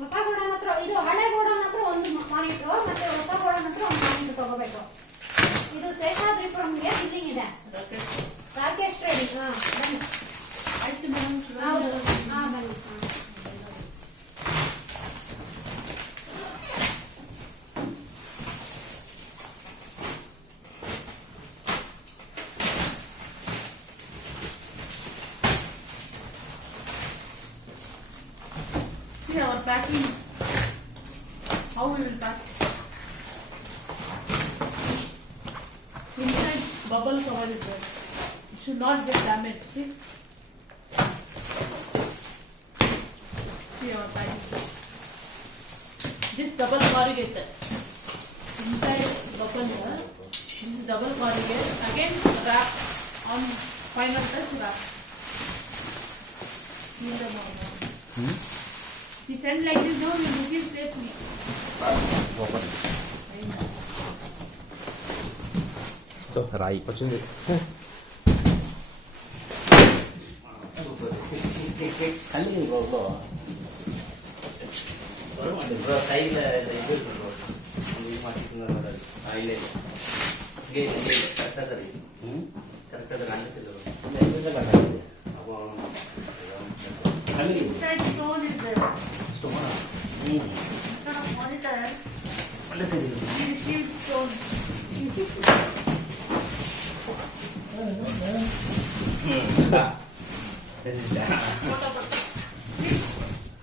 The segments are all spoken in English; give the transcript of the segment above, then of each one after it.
ಹೊಸ ಗೋಡನ್ ಹತ್ರ ಇದು ಹಳೆ ಗೋಡನ್ ಹತ್ರ ಒಂದು ಮಾನಿಟರ್ ಮತ್ತೆ ಹೊಸ ಗೋಡನ್ ಹತ್ರ ಒಂದು ಮಾನಿಟರ್ ತಗೋಬೇಕು. ಇದು ಶೇಷಾದ್ರಿಪುರಂಗೆ ಬಿಲ್ಲಿಂಗ್ ಇದೆ. ರಾಕೇಶ್ ಟ್ರೇಡಿಂಗ್. ಬನ್ನಿ ಆಯ್ತು ಮೇಡಮ್. ಬನ್ನಿ. See our packing, how we will pack. Inside bubble cover is there. It should not get damaged. See our packing. This double corrugated. Inside bubble here. This is double corrugated. Again wrap on final touch wrap. See the normal. He sent like this, no, we will give safely. So, Rai, what's in it? கல்லுங்க bro bro கையில் இது bro மாட்டிக்கணும் இல்லை இங்கே கரெக்டாக தெரியும் கரெக்டாக தெரியும் அங்கே அப்போ Inside stone is there. Instead of monitor, we receive stone.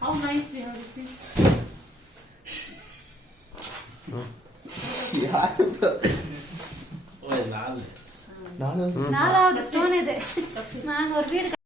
How nice we have received. ನಾಲ್ಕು ಸ್ಟೋನ್ ಇದೆ. ನಾನು ಅವ್ರ